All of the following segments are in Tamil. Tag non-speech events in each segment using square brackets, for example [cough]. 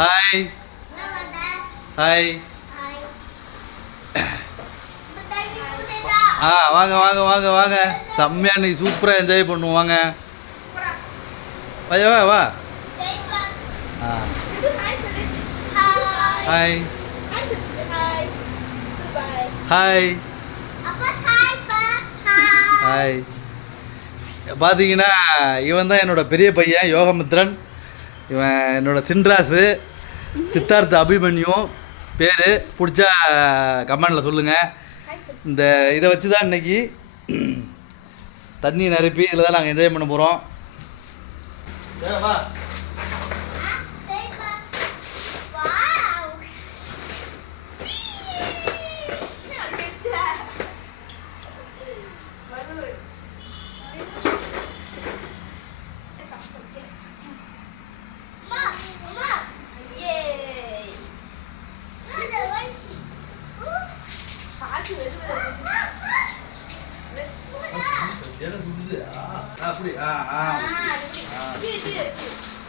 ஹாய் ஹாய் ஆ வாங்க வாங்க வாங்க வாங்க. செம்மையா இன்னைக்கு சூப்பராக என்ஜாய் பண்ணுவோம். வாங்க. வா வா. வா ஆ ஹாய் ஹாய் ஹாய் பார்த்தீங்கன்னா இவன் தான் என்னோட பெரிய பையன் யோகமித்ரன். இவன் என்னோட சின்ராசு. சித்தார்த்த அபிமன்யு பேர். பிடிச்சா கமெண்டில் சொல்லுங்கள் இந்த இதை வச்சு தான் இன்னைக்கு தண்ணி நிரப்பி இதில் தான் நாங்கள் என்ஜாய் பண்ண போகிறோம் வா எதை சுடுது? ஆ, அப்படி ஆ ஆ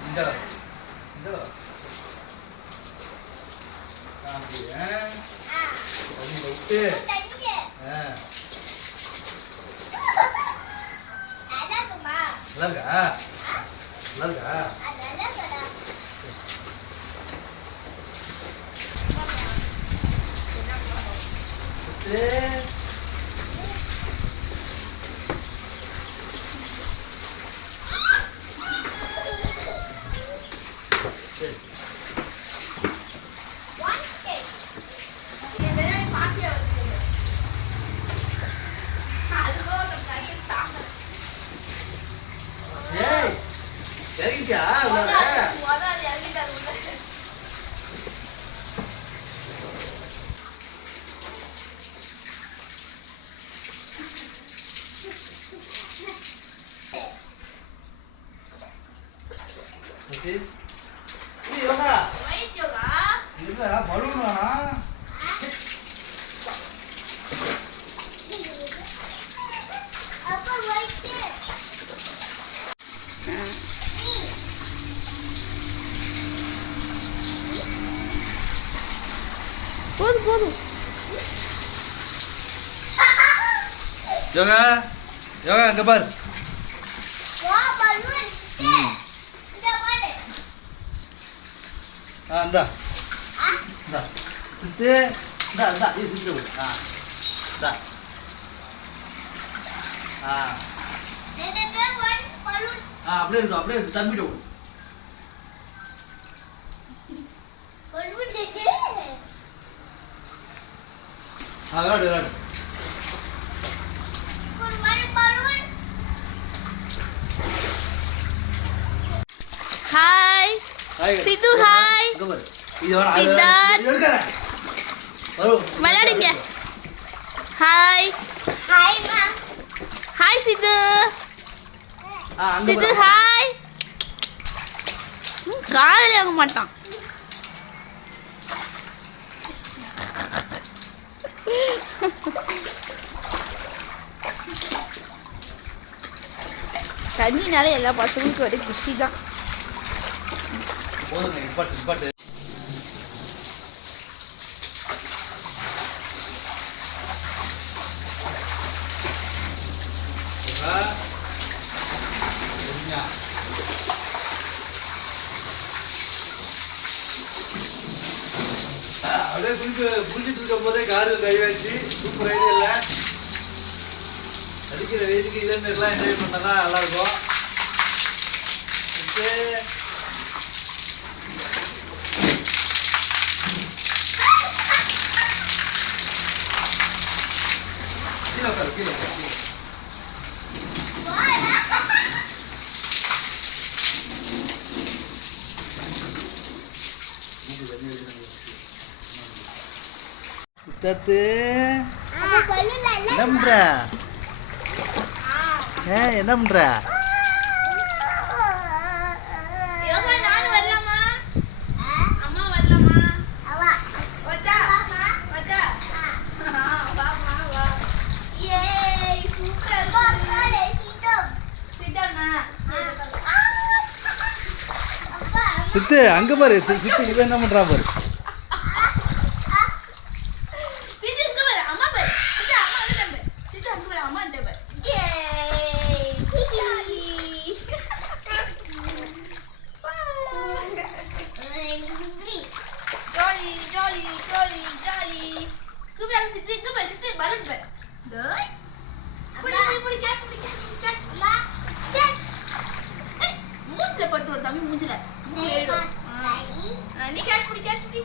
இந்த இந்த விட்டு ஆ நல்லா இருக்கா நல்லா இருக்கா சரி. சரி. ஏய் இறங்கிட்டியா உள்ளார? ஏய், யோகா, இருடா, balloon வேணாம். போதும் போதும். யோகா யோகா அங்க பாரு ம். ஆ இந்தா இந்தா சுத்து இந்தா இந்தா இது விடு ஆ இந்தா ஆ ஆ அப்படியே இருக்கும் அப்படியே இருக்கு தம்பிட்ட விடு ஆ விளாடு விளாடு ஹாய் ஹாய் சித்து, ஹாய். இங்க பாரு இது வேணாம் அது சித்தார்த். வேணாம். இது எடுக்காத. வரும். விளையாடுங்க. Hi hi Siddhu. Siddhu. Hi காதலே வாங்க மாட்டான். தண்ணினால எல்லா பசங்களுக்கும் ஒரே குஷி தான் போதுங்க நிப்பாட்டு நிப்பாட்டு அப்படியே குளிக்க குளிச்சுட்டு இருக்கும் போதே காரு கை வச்சு சூப்பர் ஐடியா இல்லை அடிக்கிற வெயிலுக்கு இதே மாதிரிலாம் என்ஜாய் பண்ணா நல்லா இருக்கும் ஓகே கீழே உட்காரு கீழே உட்காரு. சித்தார்த்து என்ன பண்ற ஏ என்ன பண்ற யோகா நானும் வரலாமா அம்மா வரலாமா வச்சா வச்சா வா வா வா ஏய் சூப்பர் சித்தாண்ணா ஆ சித்து அங்கே பாரு சித்து இவன் என்ன பண்றா பாரு சித்து இங்க பாரு அம்மா பாரு சித்து அம்மா வந்து பாரு சித்து அங்க பாரு அம்மா வந்து பாரு ஜாலி ஜாலி ஜாலி ஜாலி சூப்பரா சித்து இங்க பாரு சித்து பலூன் பாரு டேய் புடி புடி புடி கேட்ச் புடி கேட்ச் கேட்ச் அம்மா கேட்ச் மூஞ்சில பட்டு வா தம்பி மூஞ்சில. நீ கேட்ச் புடி கேட்ச் புடி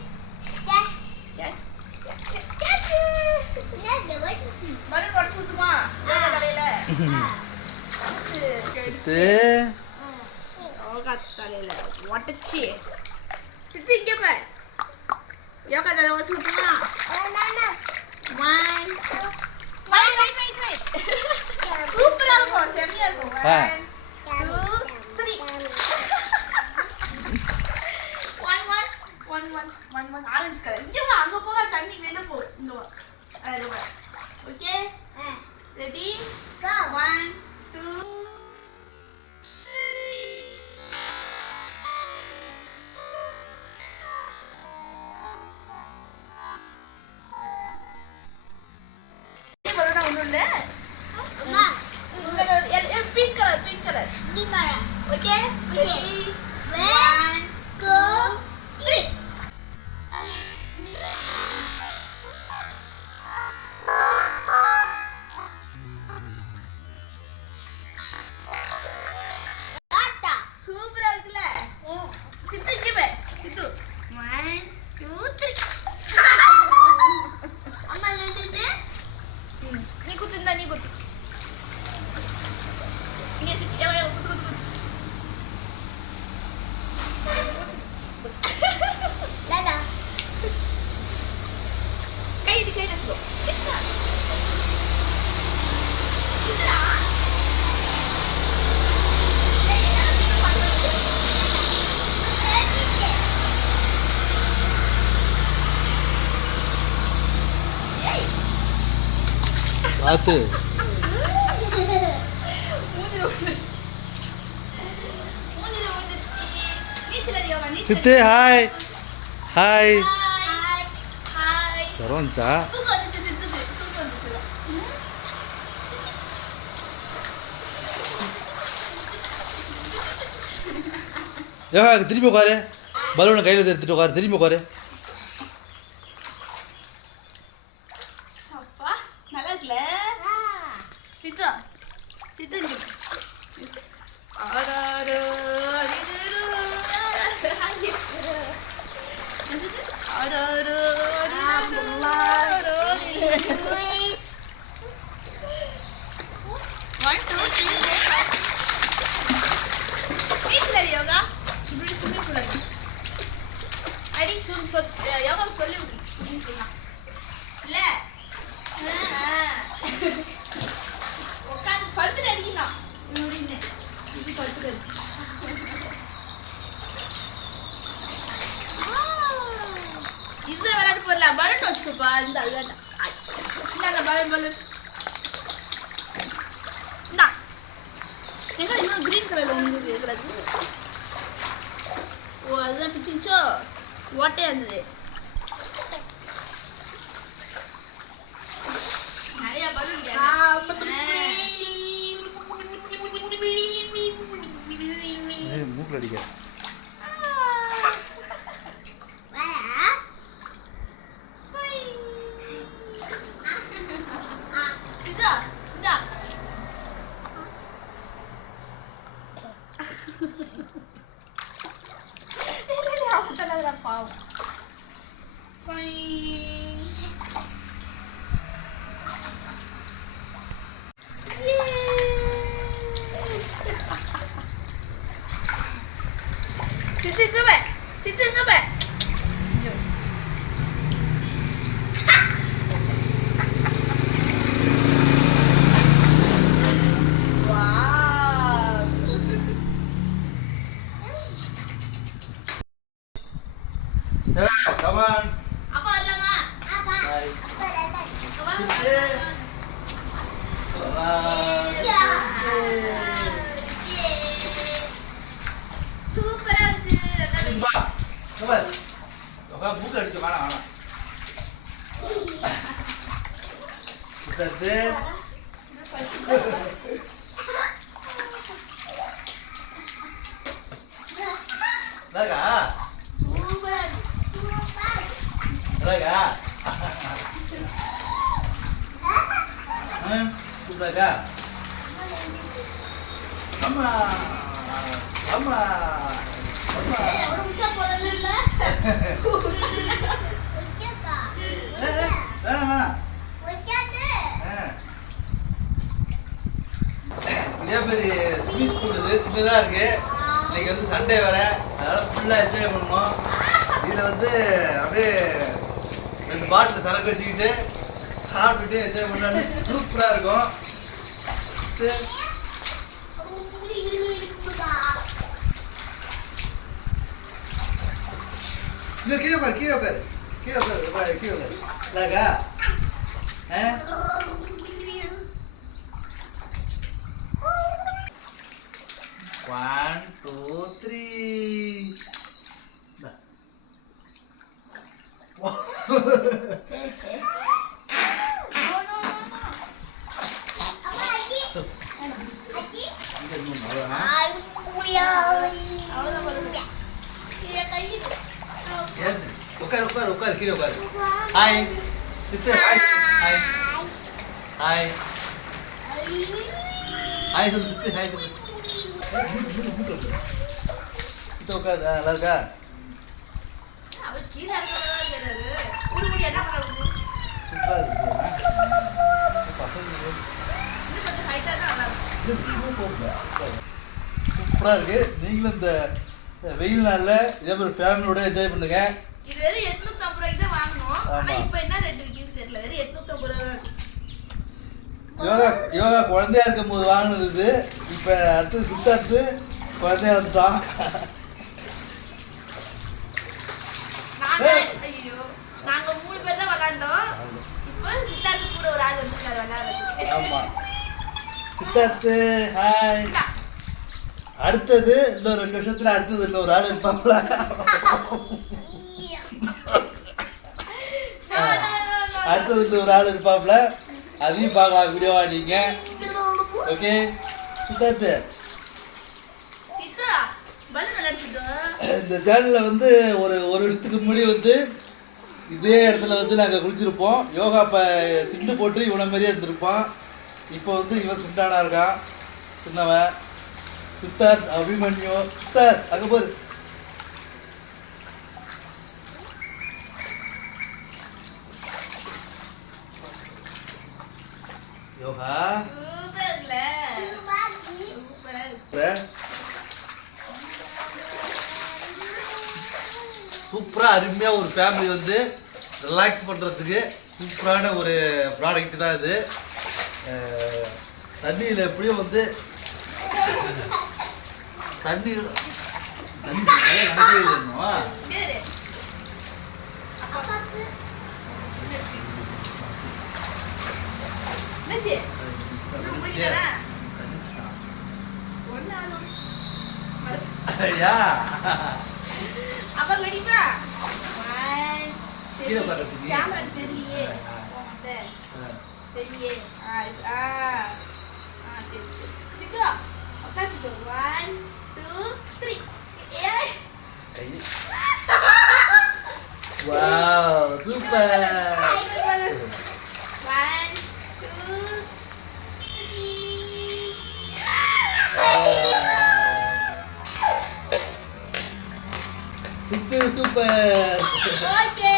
கேட்ச் கேட்ச் பலூன் உடச்சு ஊத்துமா? தலையில. தலையில. உடச்சி. சித்து இங்க பார். யோகா தலையில உடச்சு ஊத்துமா? சூப்பரா இருக்கும். செம்மையா இருக்கும் ஆ. One two three one one one one one orange colour இங்க வா அங்க போக தண்ணி வெளில போ. இங்க வா. அது வா. ஓகே ரெடி ஒன் டூ வந்துச்சு சித்துக்கு. ஹாய் ஹாய் ம். யோகா திரும்பி உட்காரு. பலூனை கையில் எடுத்துட்டு உட்காரு. திரும்பி உட்காரு. நீச்சல் யோகா. இப்படி swimming pool அடி. அடி, சொல்- சொல்- சொல்லி விடு. swimming pool னா. உட்காந்து படுத்துட்டு அடிக்கலாம் இப்படின்னு இப்படி படுத்துட்டு விளையாட்டு போடல பலன் வச்சுக்கோப்பா. இந்த விளையாட்டு பலன் பலன் இந்தா எங்க இன்னும் கிரீன் கலர்ல ஒன்று இருக்கிறது ஓ அதுதான் பிச்சுச்சோ ஓட்டையா இருந்தது நிறைய பலூன் மூக்கில் சிதா இந்தா இல்ல இல்ல அப்படித்தான் அதுல பாவம் Fine. சித்து இங்க பார் சித்து இங்க பார் Wow. கமான் அப்பா வரலாமா ஹாய் வாங்க. சூப்பரா இருக்கு ரெண்டாவது இங்க பாரு. யோகா மூக்கு அடிக்க வேணாம் வேணாம் சித்தார்த்து அழகா சூப்பரா இருக்கு அழகா வேணாம் வேணாம். ஆ. இதே மாதிரி ஸ்வீட் ஸ்கூல் இது சின்னதாக இருக்கு. இன்னைக்கு வந்து சண்டே வேற. அதனால ஃபுல்லாக என்ஜாய் பண்ணோம் இதில் வந்து அப்படியே ரெண்டு பாட்டில் சரக்கு வச்சுக்கிட்டு சாப்பிட்டுட்டு என்ஜாய் பண்ணாலும் சூப்பராக இருக்கும். இது இல்லை கீழே உட்காரு கீழே உட்காரு கீழே உட்காரு உட்காரு, கீழே உட்காரு அழகா ஆ ஒன் டூ த்ரீ அவ்வளவுதான் போதும். என் கை உட்காரு உட்காரு உட்காரு கீழே உட்காரு. Hi Siddhu hi hi hi hi சொல்லு சித்து ஹாய் சொல்லு சித்து உட்காரு. நல்லா இருக்கா? சூப்பராக இருக்கு. சூப்பராக இருக்கு. நீங்களும் இந்த வெயில் நாளில் இதே மாதிரி ஃபேமிலியோட என்ஜாய் பண்ணுங்க. இது வெறும் 850 ரூபாய்க்கு தான் வாங்கணும். ஆனா. இப்ப என்ன rate விக்குதுன்னு தெரியல. வெறும் 850 ரூபா தான் இருக்கு. யோகா யோகா குழந்தையா இருக்கும் போது வாங்கினது இது. இப்போ அடுத்தது சித்தார்த்து குழந்தையா வந்துட்டான் நாங்க மூணு பேர் தான் விளையாண்டோம் இப்போ சித்தார்த்து கூட ஒரு ஆள் வந்துருக்காரு விளையாடுறதுக்கு ஆமா. சித்தார்த்து ஹாய். அடுத்தது இன்னும் ரெண்டு வருஷத்துல அடுத்தது இன்னொரு ஆள் இருப்பாங்கள no. அடுத்தது இன்னொரு ஆள் இருப்பாப்ல அதையும் பார்க்கலாம். வீடியோவா நீங்க? ஓகே சித்தார்த்து. இந்த சேனலில் வந்து ஒரு ஒரு வருஷத்துக்கு முன்னாடி வந்து இதே இடத்துல வந்து நாங்கள் குளிச்சிருப்போம். யோகா இப்போ சிண்டு போட்டு இவனை மாதிரியே இருந்திருப்பான். இப்போ வந்து இவன் சிண்டானா இருக்கான். சின்னவன். சித்தார்த் அபிமன்யு. சித்தார்த் அங்கே போரு யோகா Super சூப்பராக அருமையாக ஒரு ஃபேமிலி வந்து ரிலாக்ஸ் பண்ணுறதுக்கு சூப்பரான ஒரு ப்ராடக்ட் தான் இது தண்ணியில் எப்படியும் வந்து தண்ணி தண்ணி நிறைய யா அப்பா வெடிப்பா. கேமரா தெரியலையே. தெரியலையே ஆ தெரியுது. சித்து உட்கார் சித்து ஒன் டூ த்ரீ ஏய் wow super. Okay.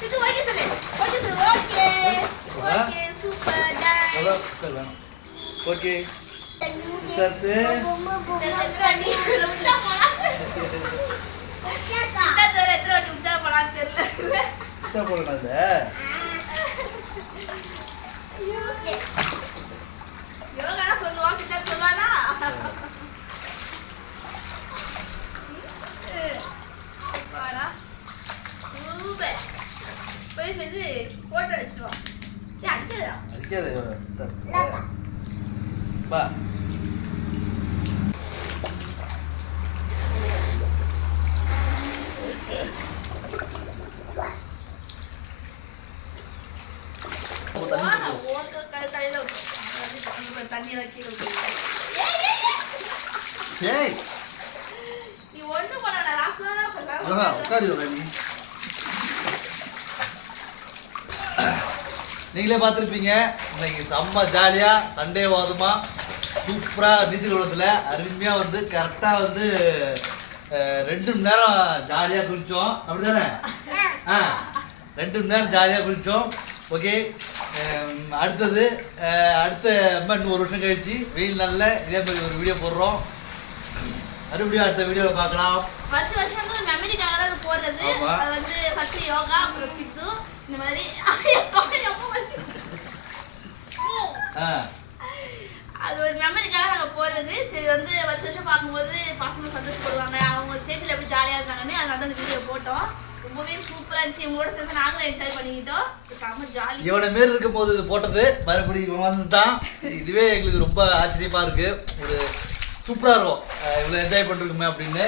Siddhu okay சொல்லு. ஓகே சொல்லு. ஓகே. ஓகே சூப்பர் வேணும் ஓகே. ஒய்ஃப் இது போட்டோ வச்சுட்டு வா. ஏய் அடிக்காதடா. அடிக்காதே வா தண்ணி வைக்கிறோம் ஏய் நீங்களே பார்த்துருப்பீங்க. இன்னைக்கு செம்ம ஜாலியாக சண்டே வாதமா சூப்பராக நீச்சல் குளத்தில். அருமையாக வந்து கரெக்டாக வந்து ரெண்டு மணி நேரம் ஜாலியாக குளித்தோம் அப்படி தானே ஆ ரெண்டு மணி நேரம் ஜாலியாக குளித்தோம் ஓகே அடுத்தது அடுத்த இன்னும் ஒரு வருஷம் கழிச்சு வெயில் நாளில் இதே மாதிரி ஒரு வீடியோ போடுறோம். மறுபடியும் அடுத்த வீடியோவில் பார்க்கலாம். வருஷம் மெமரிக்காக தான் போடுறது. அது வந்து ஃபர்ஸ்ட் யோகா அப்புறம் சித்து. இந்த மாதிரி. அது ஒரு மெமரிக்காக நாங்க போடுறது சரி வந்து வருஷம் வருஷம் பார்க்கும்போது பசங்க சந்தோஷப்படுவாங்க. அவங்க ஸ்டேஜ்ல எப்படி ஜாலியா இருக்காங்கன்னு அதனால தான் இந்த வீடியோ போட்டோம். ரொம்பவே சூப்பரா இருந்துச்சு. இவங்களோட சேர்ந்து நாங்களும் என்ஜாய் பண்ணிக்கிட்டோம். செம்ம ஜாலி இவனை மாரி இருக்கும் போது இது போட்டது மறுபடியும் இவன் வந்துட்டான். இதுவே எங்களுக்கு ரொம்ப ஆச்சரியமா இருக்கு. ஒரு சூப்பரா இருக்கும். அஹ் இவ்வளவு என்ஜாய் பண்ணிருக்குமே அப்படின்னு.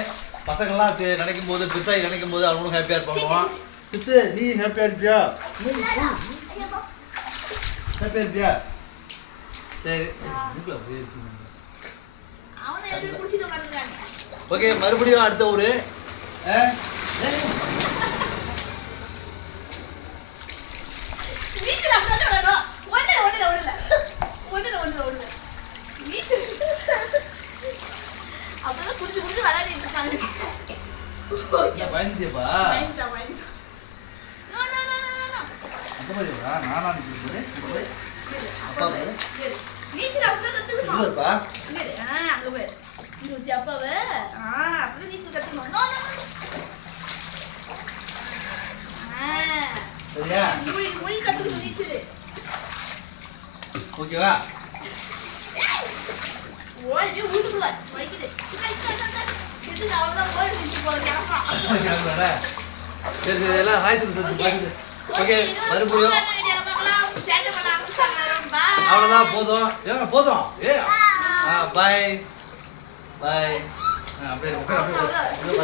பசங்கள்லாம் நினைக்கும் போது பித்தாய் நினைக்கும் போது அவனும் ஹாப்பியா இருப்பான் பித்து நீ இருப்பியா ஹாப்பியா இருப்பியா சரி. அவனை எப்படி குடிச்சிட்டு உட்காந்துருக்காங்க ஓகே மறுபடியும் அடுத்த நீச்சல் அப்பதான் குடிச்சு குடிச்சு விளையாடிட்டு இருக்காங்க என்ன பயந்துட்டியாப்பா பயந்துட்டா no no no no no அப்பா பாரு. நீச்சல் அப்படிதான் கத்துக்கணும்? இங்க அங்க போய் இங்க வச்சு அப்பாவை? ஆ அப்படிதான் நீச்சல் கத்துக்கணும்? சரியா? மொழி கத்துக்கணும் நீச்சல். ஓகேவா? ஓடி ஊதுக்குள்ள வலிக்குது. அவ்வளவுதான் போய் செஞ்சு [laughs] கிளம்புறாடா? சரி சரி எல்லாம் ஹாய் சொல்லு சொல்லு ஓகே மறுபடியும். அவ்வளோதான் போதும். ஏங்க போதும். ஏ. ஆ பாய் பாய் அப்படியே உட்காரு அப்படியே